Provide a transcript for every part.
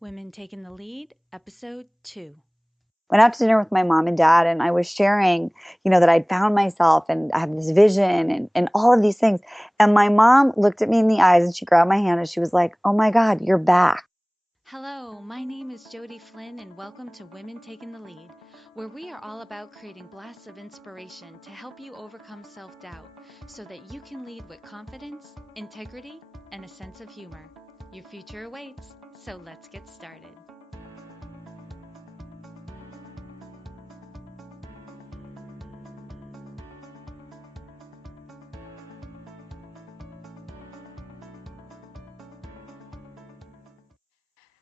Women Taking the Lead, Episode 2. Went out to dinner with my mom and dad, and I was sharing, that I'd found myself and I have this vision and all of these things. And my mom looked at me in the eyes and she grabbed my hand and she was like, "Oh my God, you're back." Hello, my name is Jody Flynn, and welcome to Women Taking the Lead, where we are all about creating blasts of inspiration to help you overcome self doubt so that you can lead with confidence, integrity, and a sense of humor. Your future awaits, so let's get started.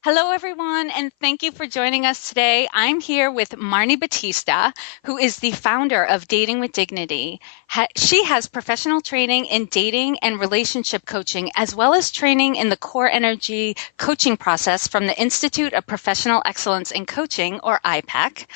Hello, everyone, and thank you for joining us today. I'm here with Marni Battista, who is the founder of Dating with Dignity. She has professional training in dating and relationship coaching, as well as training in the core energy coaching process from the Institute of Professional Excellence in Coaching, or IPEC.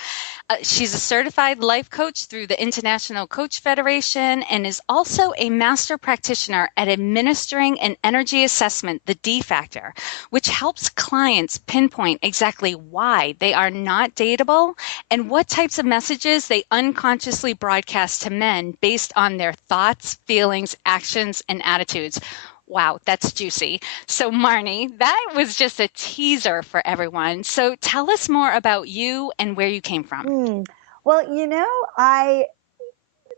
She's a certified life coach through the International Coach Federation and is also a master practitioner at administering an energy assessment, the D factor, which helps clients pinpoint exactly why they are not dateable and what types of messages they unconsciously broadcast to men based on their thoughts, feelings, actions, and attitudes. Wow, that's juicy. So Marni, that was just a teaser for everyone. So tell us more about you and where you came from. Well, I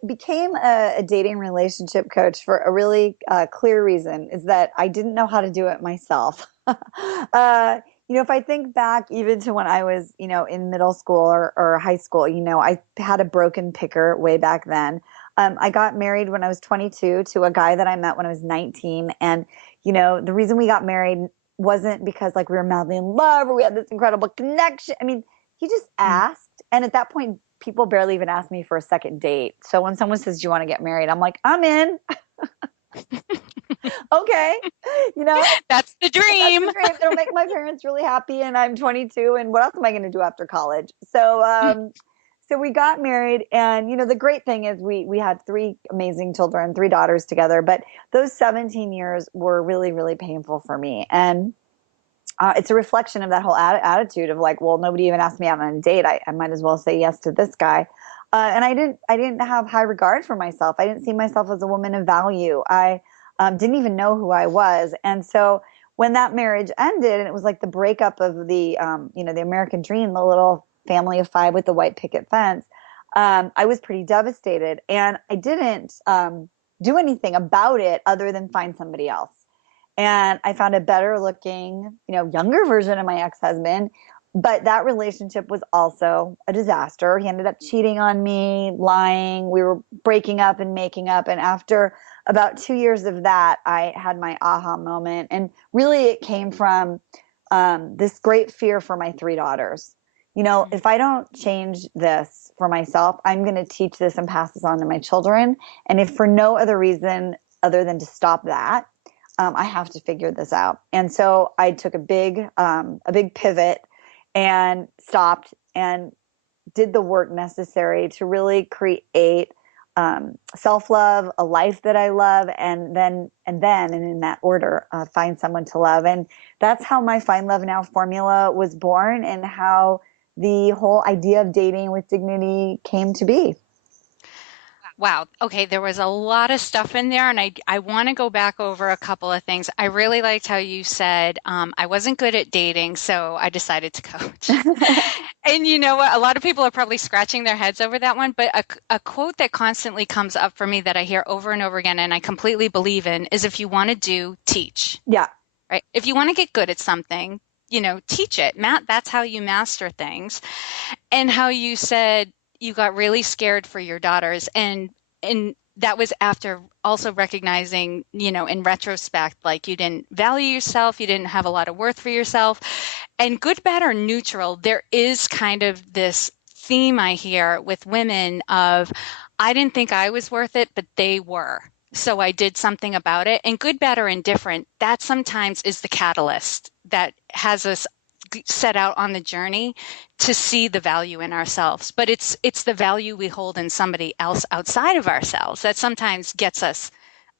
became a dating relationship coach for a really clear reason, is that I didn't know how to do it myself. If I think back even to when I was, in middle school or high school, I had a broken picker way back then. I got married when I was 22 to a guy that I met when I was 19. And, the reason we got married wasn't because like we were madly in love or we had this incredible connection. I mean, he just asked. And at that point, people barely even ask me for a second date. So when someone says, "Do you want to get married?" I'm like, "I'm in." Okay. That's the dream. That's the dream. It'll make my parents really happy. And I'm 22. And what else am I going to do after college? So we got married. And, the great thing is we had three amazing children, three daughters together. But those 17 years were really, really painful for me. And it's a reflection of that whole attitude of like, well, nobody even asked me out on a date. I might as well say yes to this guy. And I didn't have high regard for myself. I didn't see myself as a woman of value. I didn't even know who I was. And so when that marriage ended, and it was like the breakup of the American dream, the little family of five with the white picket fence, I was pretty devastated. And I didn't do anything about it other than find somebody else. And I found a better looking, younger version of my ex-husband. But that relationship was also a disaster. He ended up cheating on me, lying. We were breaking up and making up. And after about 2 years of that, I had my aha moment. And really it came from this great fear for my three daughters. If I don't change this for myself, I'm going to teach this and pass this on to my children. And if for no other reason other than to stop that, I have to figure this out. And so I took a big pivot and stopped and did the work necessary to really create self-love, a life that I love, and in that order, find someone to love. And that's how my Find Love Now formula was born and how the whole idea of dating with dignity came to be. Wow. Okay. There was a lot of stuff in there, and I want to go back over a couple of things. I really liked how you said, I wasn't good at dating, so I decided to coach. And you know what? A lot of people are probably scratching their heads over that one, but a quote that constantly comes up for me that I hear over and over again, and I completely believe in, is if you want to do, teach. Yeah. Right? If you want to get good at something, teach it. That's how you master things. And how you said, you got really scared for your daughters, and that was after also recognizing, in retrospect, like you didn't value yourself, you didn't have a lot of worth for yourself. And good, bad, or neutral, there is kind of this theme I hear with women of, I didn't think I was worth it, but they were. So I did something about it. And good, bad, or indifferent, that sometimes is the catalyst that has us set out on the journey to see the value in ourselves. But it's the value we hold in somebody else outside of ourselves that sometimes gets us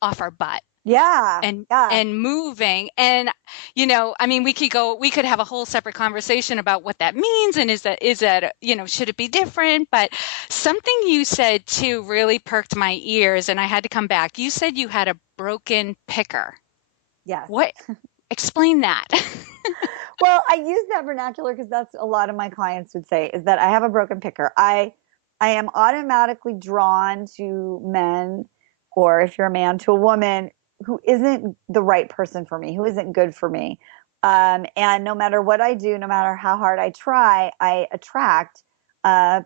off our butt. Yeah. and Yeah. moving. And I mean, we could have a whole separate conversation about what that means, and is that should it be different? But something you said too really perked my ears, and I had to come back. You said you had a broken picker. Yes. What? Explain that. Well, I use that vernacular because that's a lot of my clients would say is that I have a broken picker. I am automatically drawn to men, or if you're a man, to a woman who isn't the right person for me, who isn't good for me. And no matter what I do, no matter how hard I try, I attract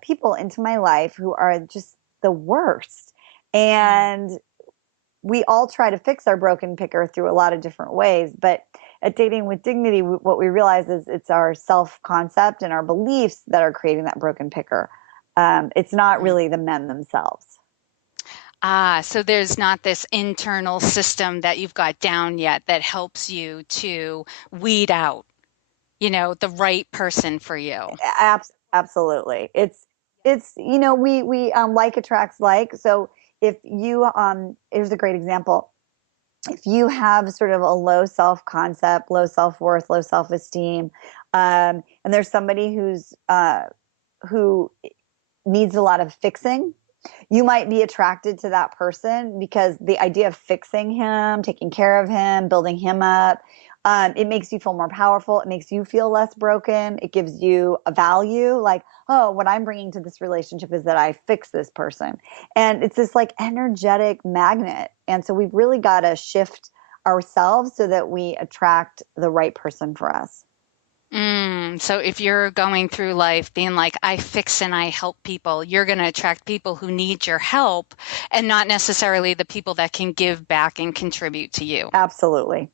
people into my life who are just the worst. Mm. And we all try to fix our broken picker through a lot of different ways. But at Dating with Dignity, what we realize is it's our self concept and our beliefs that are creating that broken picker. It's not Mm. really the men themselves. So there's not this internal system that you've got down yet that helps you to weed out, the right person for you. Absolutely. It's we like attracts like. So if you here's a great example. If you have sort of a low self concept, low self worth, low self esteem, and there's somebody who needs a lot of fixing, you might be attracted to that person because the idea of fixing him, taking care of him, building him up, it makes you feel more powerful. It makes you feel less broken. It gives you a value like, oh, what I'm bringing to this relationship is that I fix this person. And it's this like energetic magnet. And so we've really got to shift ourselves so that we attract the right person for us. So if you're going through life being like, I fix and I help people, you're going to attract people who need your help and not necessarily the people that can give back and contribute to you. Absolutely.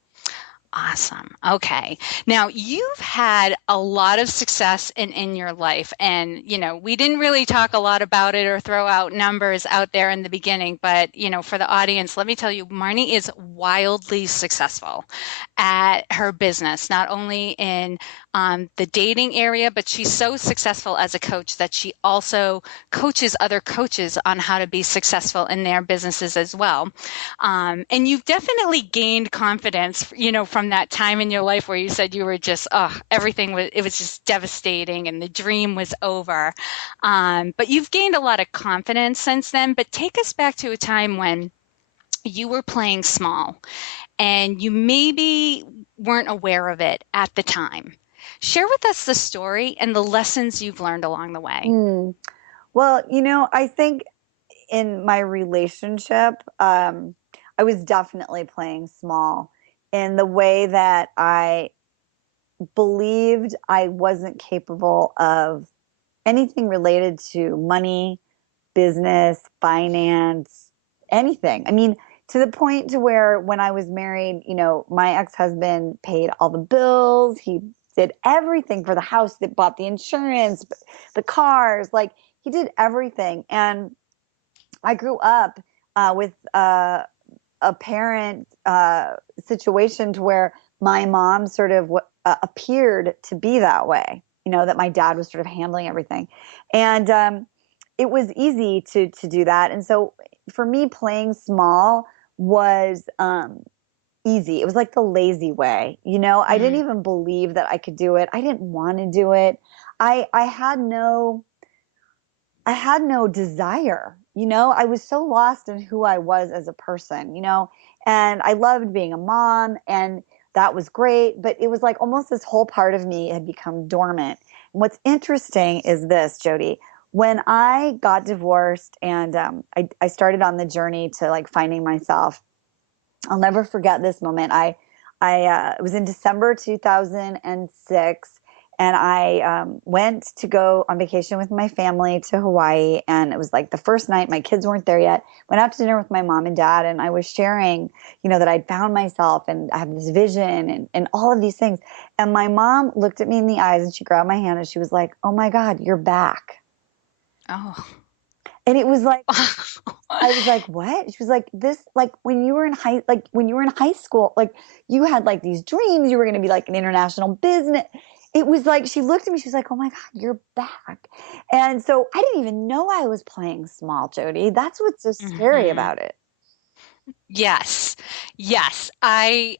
Awesome. Okay. Now you've had a lot of success in your life, and we didn't really talk a lot about it or throw out numbers out there in the beginning, but for the audience, let me tell you, Marnie is wildly successful at her business, not only in the dating area, but she's so successful as a coach that she also coaches other coaches on how to be successful in their businesses as well. And you've definitely gained confidence, from that time in your life where you said you were just, oh, it was just devastating and the dream was over. But you've gained a lot of confidence since then. But take us back to a time when you were playing small and you maybe weren't aware of it at the time. Share with us the story and the lessons you've learned along the way. Mm. Well, I think in my relationship, I was definitely playing small in the way that I believed I wasn't capable of anything related to money, business, finance, anything. I mean, to the point to where when I was married, my ex-husband paid all the bills. He did everything for the house, that bought the insurance, the cars, like he did everything. And I grew up with a parent situation to where my mom sort of appeared to be that way, that my dad was sort of handling everything. And it was easy to do that. And so for me, playing small was easy. It was like the lazy way. I didn't Mm, even believe that I could do it. I didn't want to do it. I had no desire. I was so lost in who I was as a person, and I loved being a mom, and that was great. But it was like almost this whole part of me had become dormant. And what's interesting is this, Jody. When I got divorced and I started on the journey to like finding myself, I'll never forget this moment. It was in December 2006, and I went to go on vacation with my family to Hawaii, and it was like the first night. My kids weren't there yet. Went out to dinner with my mom and dad, and I was sharing, that I'd found myself and I have this vision and all of these things. And my mom looked at me in the eyes and she grabbed my hand and she was like, "Oh my God, you're back." oh. And it was like I was like, "What?" She was like, "This, like when you were in high school, like you had like these dreams, you were going to be like an international business." It was like she looked at me, she's like, "Oh my God, you're back." And so I didn't even know I was playing small, Jody. That's what's so scary Mhm. about it. Yes. Yes. I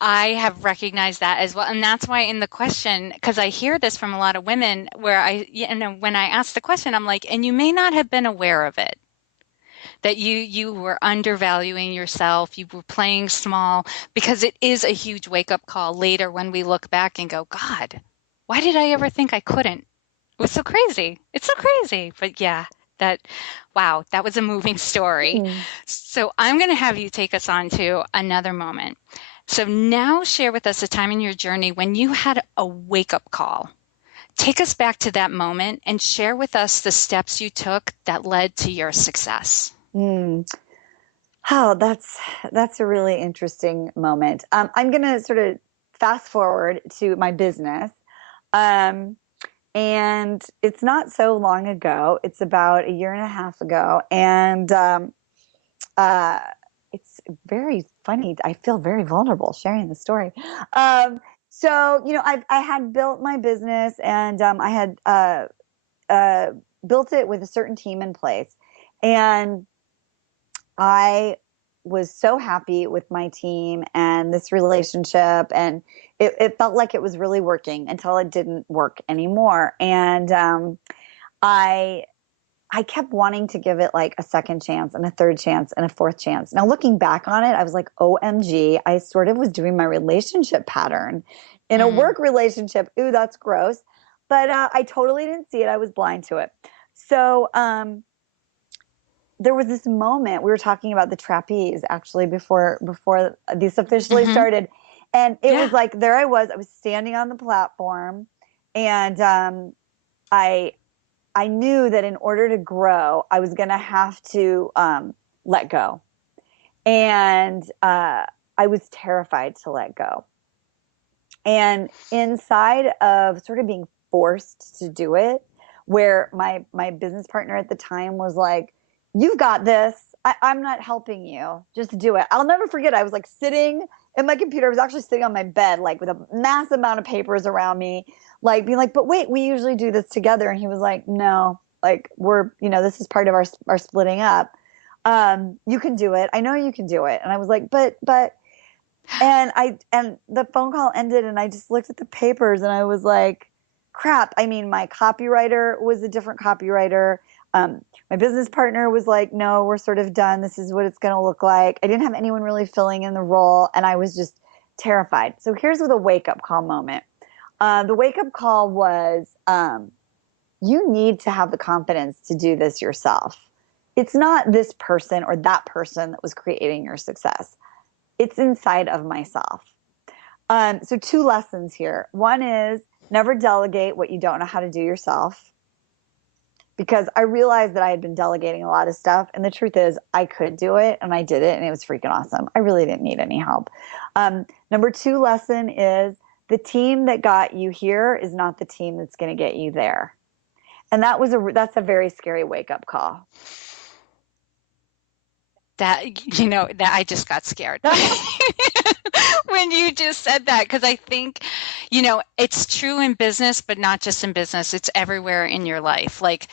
have recognized that as well. And that's why in the question, because I hear this from a lot of women where when I ask the question, I'm like, and you may not have been aware of it, that you were undervaluing yourself, you were playing small, because it is a huge wake-up call later when we look back and go, God, why did I ever think I couldn't? It was so crazy. It's so crazy. But yeah, that, wow, that was a moving story. Hmm. So I'm going to have you take us on to another moment. So now share with us a time in your journey when you had a wake-up call. Take us back to that moment and share with us the steps you took that led to your success. Hmm. Oh, that's a really interesting moment. I'm going to sort of fast forward to my business. Um, and it's not so long ago. It's about a year and a half ago. And uh, it's very funny. I feel very vulnerable sharing the story. Um, so, I had built my business and I had uh, built it with a certain team in place. And I was so happy with my team and this relationship, and it felt like it was really working until it didn't work anymore. And I I kept wanting to give it like a second chance and a third chance and a fourth chance. Now looking back on it, I was like, OMG, I sort of was doing my relationship pattern in a Mm, work relationship. Ooh, that's gross. But I totally didn't see it. I was blind to it. So there was this moment we were talking about the trapeze actually before this officially hmm. started, and it was Yeah. like there I was standing on the platform, and I I knew that in order to grow, I was going to have to let go, and I was terrified to let go, and inside of sort of being forced to do it, where my business partner at the time was like, you've got this, I'm not helping you, just do it. I'll never forget, I was like sitting in my computer, I was actually sitting on my bed like with a massive amount of papers around me, like being like, but wait, we usually do this together. And he was like, no, like we're, this is part of our splitting up. You can do it, I know you can do it. And I was like, but and the phone call ended and I just looked at the papers and I was like, crap. I mean, my copywriter was a different copywriter. My business partner was like, no, we're sort of done. This is what it's going to look like. I didn't have anyone really filling in the role and I was just terrified. So here's the wake up call moment. The wake up call was you need to have the confidence to do this yourself. It's not this person or that person that was creating your success. It's inside of myself. So two lessons here. One is never delegate what you don't know how to do yourself, because I realized that I had been delegating a lot of stuff. And the truth is, I could do it and I did it and it was freaking awesome. I really didn't need any help. Number two lesson is the team that got you here is not the team that's going to get you there. And that's a very scary wake up call. That I just got scared when you just said that, because I think, it's true in business, but not just in business. It's everywhere in your life. Like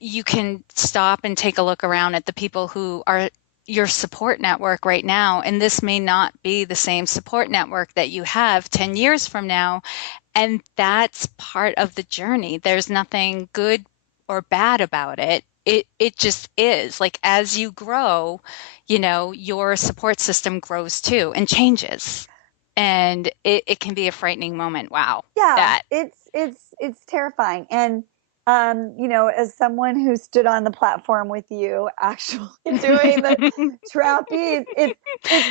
you can stop and take a look around at the people who are your support network right now, and this may not be the same support network that you have 10 years from now. And that's part of the journey. There's nothing good or bad about it. It just is. Like as you grow, your support system grows too and changes. And it can be a frightening moment. Wow. Yeah, That. it's terrifying. And as someone who stood on the platform with you actually doing the trapeze, it's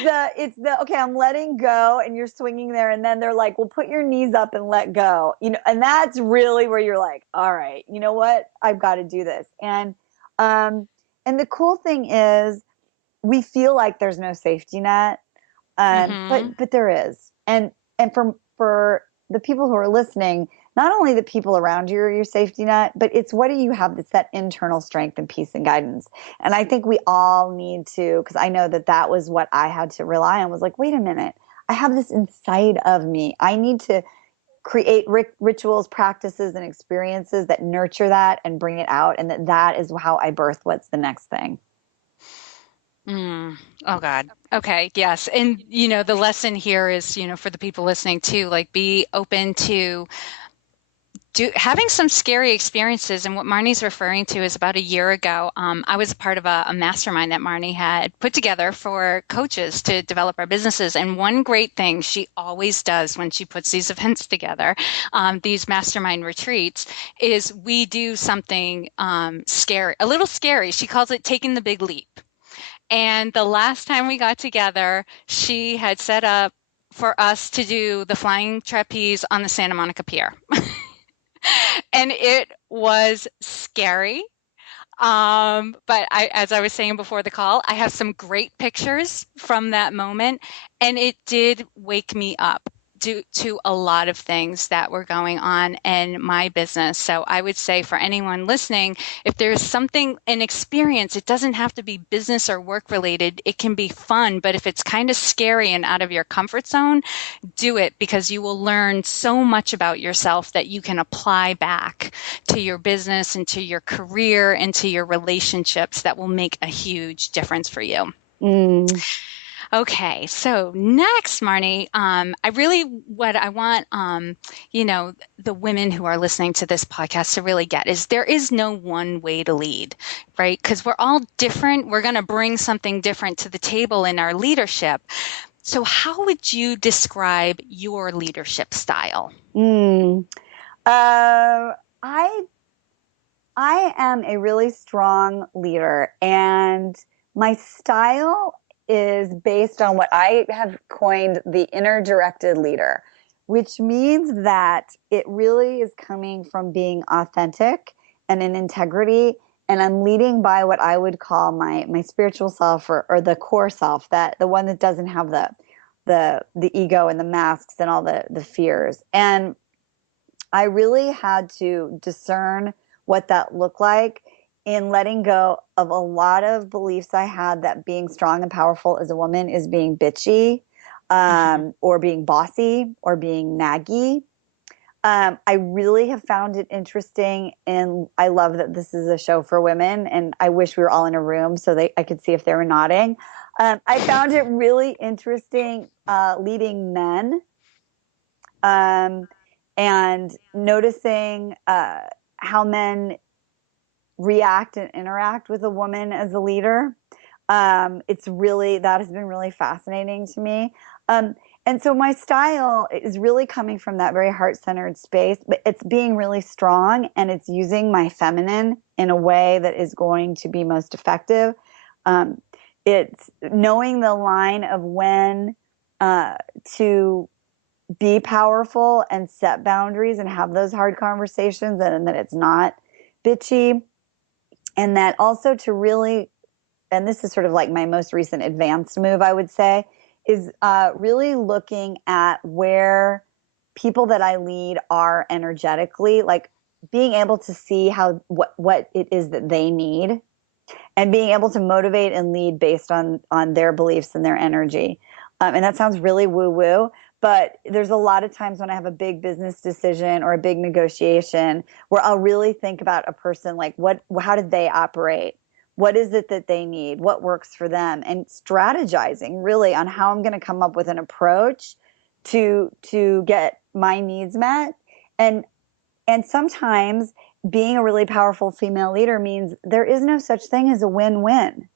the okay, I'm letting go and you're swinging there and then they're like, "Well, put your knees up and let go." And that's really where you're like, "All right, you know what? I've got to do this." Um and the cool thing is we feel like there's no safety net, Hmm. but there is. And for the people who are listening, not only the people around you are your safety net, but it's what do you have that's that internal strength and peace and guidance. And I think we all need to, because I know that that was what I had to rely on, was like, wait a minute, I have this inside of me. I need to create rituals, practices, and experiences that nurture that and bring it out. And that is how I birth what's the next thing. Mm. Oh God. Okay. Yes. And the lesson here is, for the people listening too, like be open to having some scary experiences. And what Marnie's referring to is about a year ago, I was a part of a mastermind that Marnie had put together for coaches to develop our businesses. And one great thing she always does when she puts these events together, these mastermind retreats, is we do something scary, a little scary. She calls it taking the big leap. And the last time we got together, she had set up for us to do the flying trapeze on the Santa Monica Pier. And it was scary. But as I was saying before the call, I have some great pictures from that moment, and it did wake me up due to a lot of things that were going on in my business. So I would say for anyone listening, if there's something, an experience, it doesn't have to be business or work related. It can be fun, but if it's kind of scary and out of your comfort zone, do it because you will learn so much about yourself that you can apply back to your business and to your career and to your relationships that will make a huge difference for you. Mm. Okay, so next, Marnie, what I want, the women who are listening to this podcast to really get is there is no one way to lead, right? Because we're all different. We're going to bring something different to the table in our leadership. So how would you describe your leadership style? Mm. Uh, I I am a really strong leader, and my style is based on what I have coined the inner directed leader, which means that it really is coming from being authentic and in integrity. And I'm leading by what I would call my spiritual self, or the core self, that the one that doesn't have the ego and the masks and all the fears. And I really had to discern what that looked like in letting go of a lot of beliefs I had that being strong and powerful as a woman is being bitchy, Mm-hmm. or being bossy, or being naggy. I really have found it interesting, and I love that this is a show for women. And I wish we were all in a room so I could see if they were nodding. I found it really interesting leading men, um, and noticing how men react and interact with a woman as a leader. It's really, that has been really fascinating to me. Um, and so my style is really coming from that very heart centered space, but it's being really strong, and it's using my feminine in a way that is going to be most effective. Um, it's knowing the line of when to be powerful and set boundaries and have those hard conversations, and that it's not bitchy, and that also to really, and this is sort of like my most recent advanced move, I would say, is really looking at where people that I lead are energetically, like being able to see how what it is that they need, and being able to motivate and lead based on their beliefs and their energy. And that sounds really woo woo, but there's a lot of times when I have a big business decision or a big negotiation where I'll really think about a person, like how did they operate? What is it that they need? What works for them? And strategizing really on how I'm going to come up with an approach to get my needs met. And and sometimes being a really powerful female leader means there is no such thing as a win-win.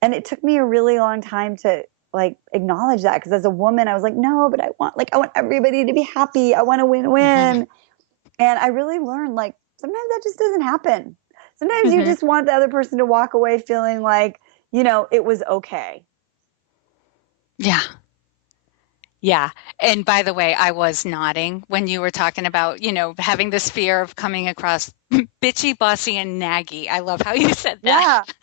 And it took me a really long time to like acknowledge that, because as a woman I was like, no, but I want everybody to be happy. I want a Mm-hmm. win-win. And I really learned, like, sometimes that just doesn't happen. Sometimes you Mm-hmm. just want the other person to walk away feeling like, it was okay. Yeah. Yeah. And by the way, I was nodding when you were talking about, having this fear of coming across bitchy, bossy, and naggy. I love how you said that. Yeah.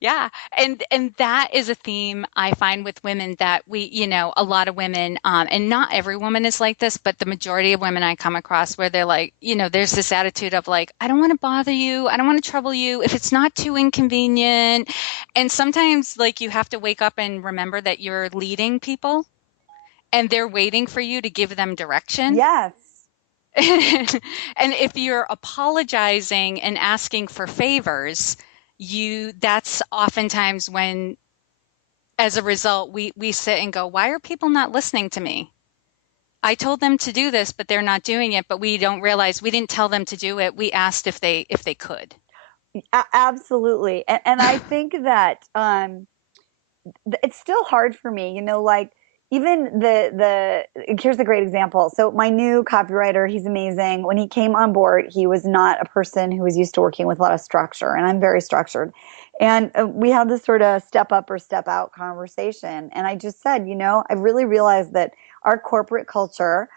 Yeah. And that is a theme I find with women that a lot of women, and not every woman is like this, but the majority of women I come across where they're like, there's this attitude of like, I don't want to bother you. I don't want to trouble you if it's not too inconvenient. And sometimes like you have to wake up and remember that you're leading people and they're waiting for you to give them direction. Yes. And if you're apologizing and asking for favors, that's oftentimes when as a result, we sit and go, why are people not listening to me? I told them to do this, but they're not doing it, but we don't realize we didn't tell them to do it. We asked if they could. Absolutely. And I think that it's still hard for me, like even here's a great example. So my new copywriter, he's amazing. When he came on board, he was not a person who was used to working with a lot of structure, and I'm very structured. And we had this sort of step up or step out conversation. And I just said, I really realized that our corporate culture,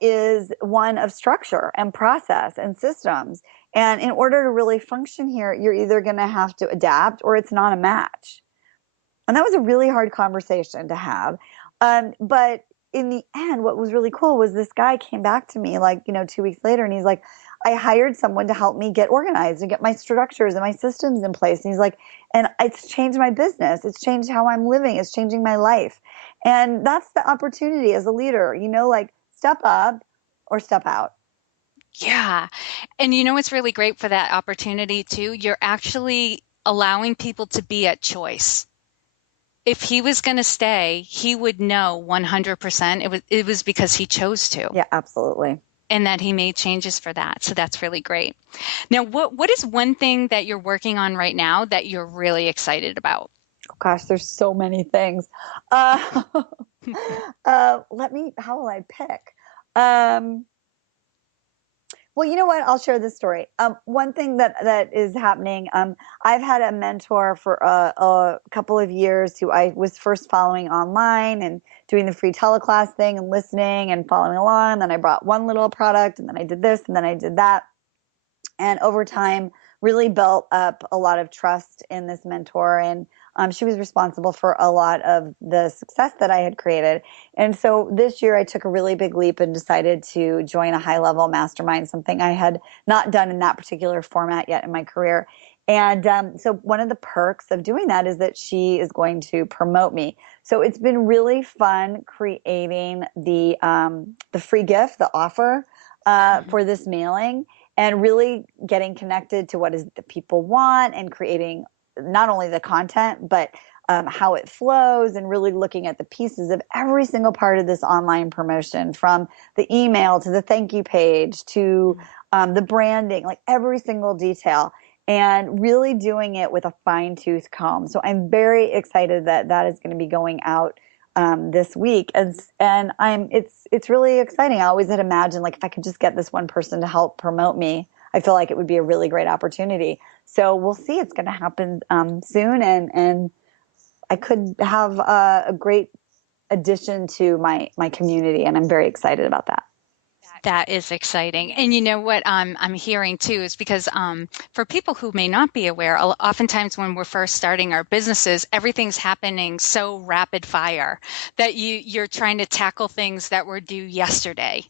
is one of structure and process and systems. And in order to really function here, you're either going to have to adapt or it's not a match. And that was a really hard conversation to have. But in the end, what was really cool was this guy came back to me like, 2 weeks later, and he's like, I hired someone to help me get organized and get my structures and my systems in place. And he's like, and it's changed my business. It's changed how I'm living. It's changing my life. And that's the opportunity as a leader, like step up or step out. Yeah. And you know what's really great for that opportunity too? You're actually allowing people to be at choice. If he was going to stay, he would know 100% it was because he chose to, Yeah, absolutely. and that he made changes for that. So that's really great. Now, what is one thing that you're working on right now that you're really excited about? Oh, gosh, there's so many things. How will I pick? Um, Well, you know what? I'll share this story. One thing that is happening. I've had a mentor for a couple of years who I was first following online and doing the free teleclass thing and listening and following along. Then I brought one little product, and then I did this, and then I did that, and over time really built up a lot of trust in this mentor. And she was responsible for a lot of the success that I had created. And so this year I took a really big leap and decided to join a high level mastermind, something I had not done in that particular format yet in my career. And so one of the perks of doing that is that she is going to promote me. So it's been really fun creating the free gift, the offer for this mailing, and really getting connected to what is the people want, and creating not only the content, but how it flows, and really looking at the pieces of every single part of this online promotion, from the email to the thank you page to the branding, like every single detail, and really doing it with a fine tooth comb. So I'm very excited that that is going to be going out this week, and it's really exciting. I always had imagined, like, if I could just get this one person to help promote me, I feel like it would be a really great opportunity. So we'll see. It's going to happen soon, and I could have a great addition to my community, and I'm very excited about that. That is exciting. And you know what I'm hearing too is because for people who may not be aware, oftentimes when we're first starting our businesses, everything's happening so rapid fire that you're trying to tackle things that were due yesterday.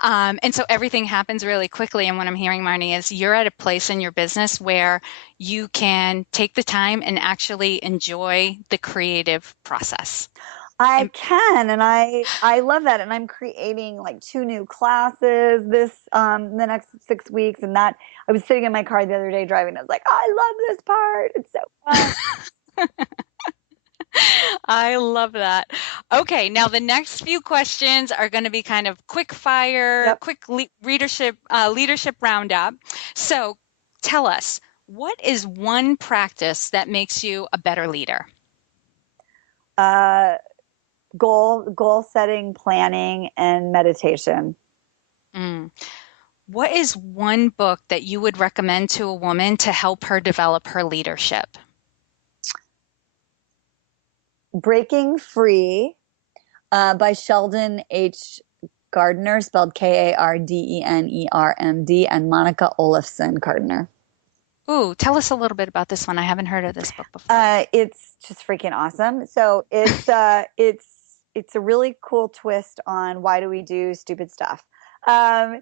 And so everything happens really quickly. And what I'm hearing, Marnie, is you're at a place in your business where you can take the time and actually enjoy the creative process. I And can, and I love that. And I'm creating like two new classes this the next 6 weeks. And that I was sitting in my car the other day driving. I was like, oh, I love this part. It's so fun. I love that. Okay, now the next few questions are going to be kind of quick fire, Yep. quick leadership roundup. So tell us, what is one practice that makes you a better leader? Uh, goal setting, planning, and meditation. Mm. What is one book that you would recommend to a woman to help her develop her leadership? Breaking Free by Sheldon H. Gardner, spelled Kardenermd, and Monica Olafson Gardner. Ooh, tell us a little bit about this one. I haven't heard of this book before. It's just freaking awesome. So it's a really cool twist on why do we do stupid stuff. Um,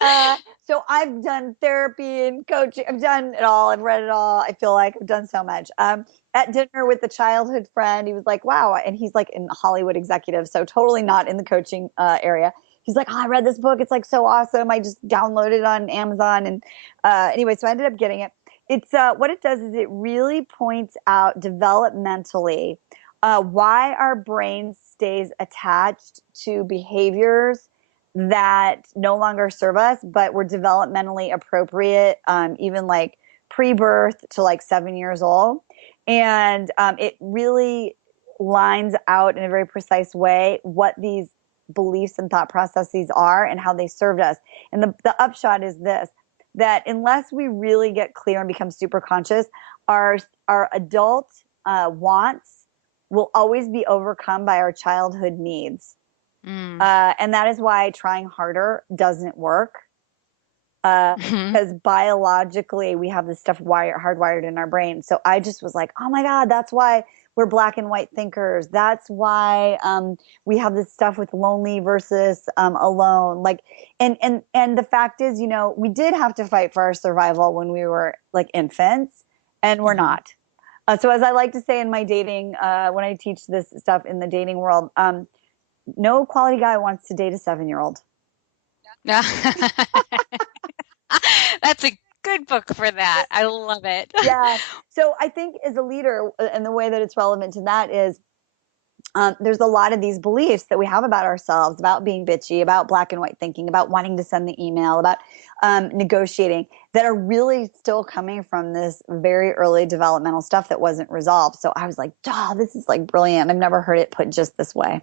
uh, so I've done therapy and coaching. I've done it all. I've read it all. I feel like I've done so much. At dinner with a childhood friend, he was like, "Wow!" And he's like in Hollywood executive, so totally not in the coaching area. He's like, "Oh, I read this book. It's like so awesome. I just downloaded it on Amazon." And anyway, so I ended up getting it. It's what it does is it really points out developmentally why our brain stays attached to behaviors that no longer serve us, but were developmentally appropriate, even like pre-birth to like 7 years old. And it really lines out in a very precise way what these beliefs and thought processes are and how they served us. And the upshot is this, that unless we really get clear and become super conscious, our our adult wants will always be overcome by our childhood needs. Mm. And that is why trying harder doesn't work. Mhm. Because biologically we have this stuff hardwired in our brain. So I just was like, oh my God, that's why we're black and white thinkers. That's why we have this stuff with lonely versus alone. Like, and the fact is, we did have to fight for our survival when we were like infants, and we're Mhm. not. So as I like to say in my dating, when I teach this stuff in the dating world, no quality guy wants to date a 7-year-old. That's a good book for that. I love it. Yeah. So I think as a leader, and the way that it's relevant to that is there's a lot of these beliefs that we have about ourselves, about being bitchy, about black and white thinking, about wanting to send the email, about negotiating, that are really still coming from this very early developmental stuff that wasn't resolved. So I was like, oh, this is like brilliant. I've never heard it put just this way.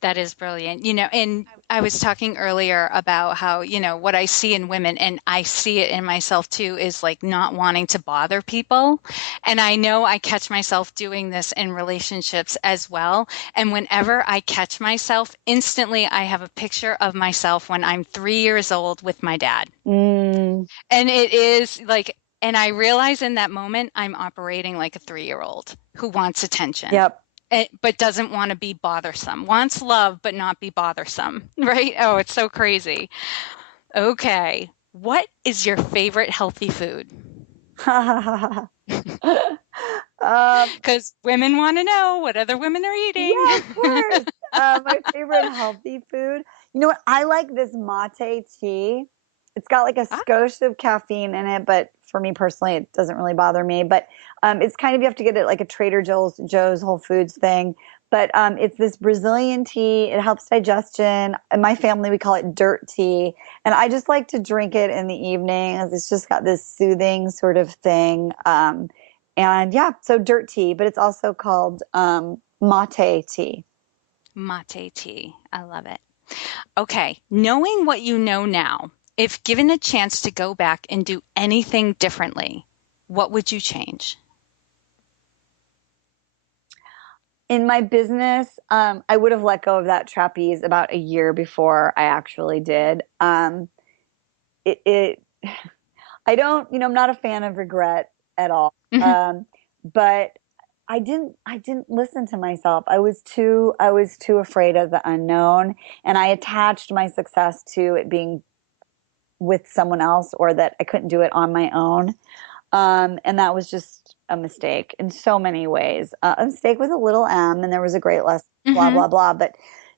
That is brilliant. And I was talking earlier about how, what I see in women, and I see it in myself too, is like not wanting to bother people. And I know I catch myself doing this in relationships as well. And whenever I catch myself, instantly I have a picture of myself when I'm 3 years old with my dad. Mm, And it is like, and I realize in that moment, I'm operating like a 3-year-old who wants attention, yep. but doesn't want to be bothersome, wants love, but not be bothersome, right? Oh, it's so crazy. Okay. What is your favorite healthy food? um, Because women want to know what other women are eating. Yeah, of course. My favorite healthy food. You know what? I like this mate tea. It's got like a Ah, skosh of caffeine in it, but for me personally, it doesn't really bother me. But it's kind of, you have to get it like a Trader Joe's Whole Foods thing. But it's this Brazilian tea. It helps digestion. In my family, we call it dirt tea. And I just like to drink it in the evening, as it's just got this soothing sort of thing. And yeah, so dirt tea, but it's also called mate tea. mate tea. I love it. Okay. Knowing what you know now, if given a chance to go back and do anything differently, what would you change? In my business, I would have let go of that trapeze about a year before I actually did. It I don't, I'm not a fan of regret at all. Mhm. But I didn't listen to myself. I was too afraid of the unknown, and I attached my success to it being with someone else, or that I couldn't do it on my own. And that was just a mistake in so many ways. A mistake with a little m, and there was a great lesson, blah, Mhm. blah, blah. But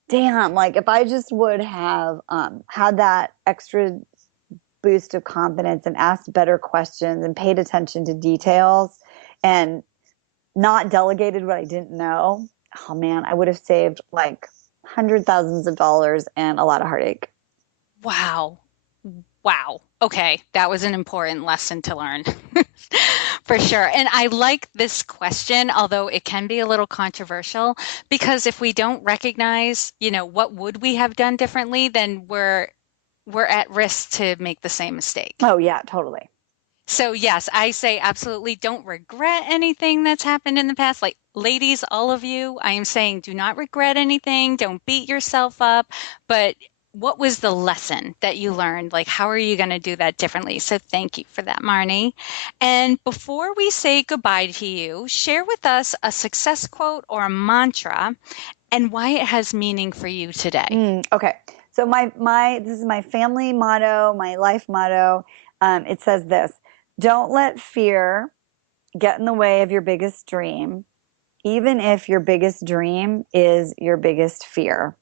damn, like if I just would have had that extra boost of confidence and asked better questions and paid attention to details and not delegated what I didn't know, oh man, I would have saved like hundred thousands of dollars and a lot of heartache. Wow. Wow. Okay. That was an important lesson to learn. For sure. And I like this question, although it can be a little controversial, because if we don't recognize, what would we have done differently, then we're at risk to make the same mistake. Oh yeah, totally. So yes, I say absolutely don't regret anything that's happened in the past. Like ladies, all of you, I am saying do not regret anything. Don't beat yourself up. But what was the lesson that you learned? Like, how are you going to do that differently? So thank you for that, Marnie. And before we say goodbye to you, share with us a success quote or a mantra and why it has meaning for you today. Okay. So my this is my family motto, my life motto. It says this: don't let fear get in the way of your biggest dream, even if your biggest dream is your biggest fear.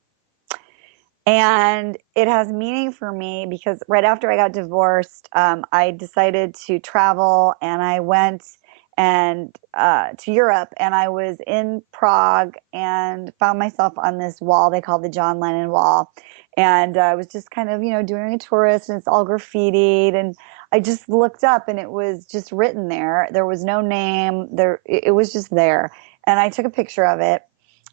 And it has meaning for me because right after I got divorced, I decided to travel, and I went and to Europe, and I was in Prague and found myself on this wall they call the John Lennon Wall. And I was just kind of, doing a tourist, and it's all graffitied. And I just looked up, and it was just written there. There was no name there. It was just there. And I took a picture of it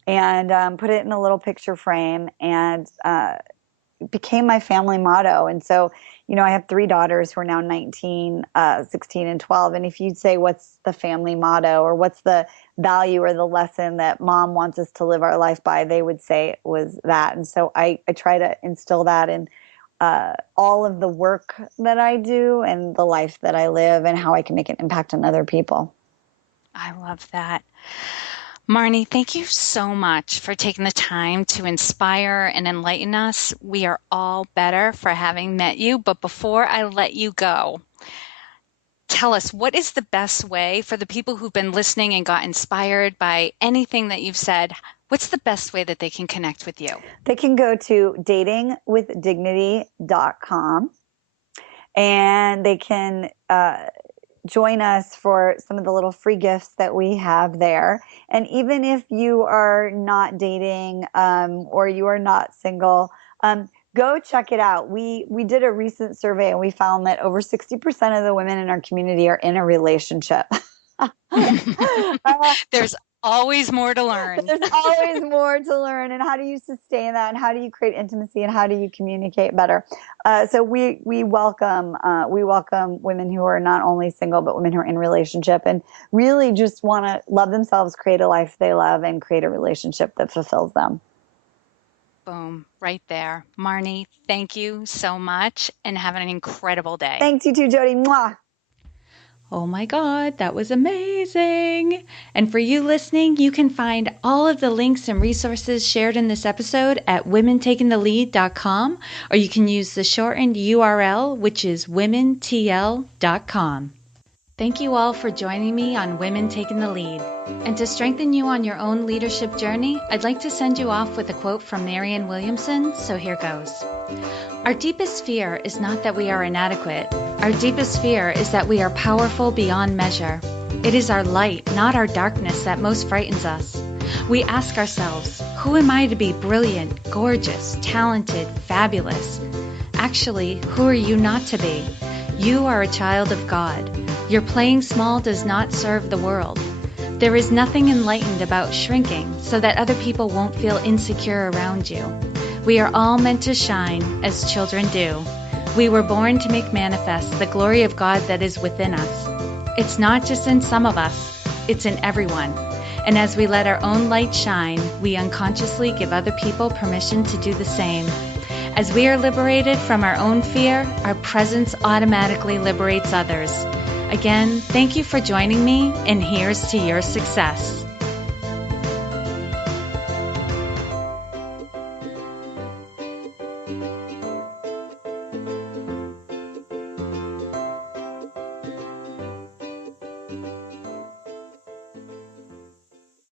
and put it in a little picture frame, and it became my family motto. And so, I have three daughters who are now 19, 16, and 12. And if you'd say, what's the family motto, or what's the value or the lesson that mom wants us to live our life by, they would say it was that. And so I try to instill that in all of the work that I do and the life that I live and how I can make an impact on other people. I love that. Marni, thank you so much for taking the time to inspire and enlighten us. We are all better for having met you. But before I let you go, tell us, what is the best way for the people who've been listening and got inspired by anything that you've said? What's the best way that they can connect with you? They can go to datingwithdignity.com, and they can join us for some of the little free gifts that we have there. And even if you are not dating or you are not single, go check it out. We did a recent survey, and we found that over 60% of the women in our community are in a relationship. There's always more to learn. There's always more to learn. And how do you sustain that? And how do you create intimacy? And how do you communicate better? So we welcome women who are not only single, but women who are in relationship and really just want to love themselves, create a life they love, and create a relationship that fulfills them. Boom, right there. Marni, thank you so much, and have an incredible day. Thanks, you too, Jody. Mwah. Oh my God, that was amazing. And for you listening, you can find all of the links and resources shared in this episode at womentakingthelead.com, or you can use the shortened URL, which is womentl.com. Thank you all for joining me on Women Taking the Lead. And to strengthen you on your own leadership journey, I'd like to send you off with a quote from Marianne Williamson, so here goes. Our deepest fear is not that we are inadequate. Our deepest fear is that we are powerful beyond measure. It is our light, not our darkness, that most frightens us. We ask ourselves, who am I to be brilliant, gorgeous, talented, fabulous? Actually, who are you not to be? You are a child of God. Your playing small does not serve the world. There is nothing enlightened about shrinking so that other people won't feel insecure around you. We are all meant to shine as children do. We were born to make manifest the glory of God that is within us. It's not just in some of us, it's in everyone. And as we let our own light shine, we unconsciously give other people permission to do the same. As we are liberated from our own fear, our presence automatically liberates others. Again, thank you for joining me, and here's to your success.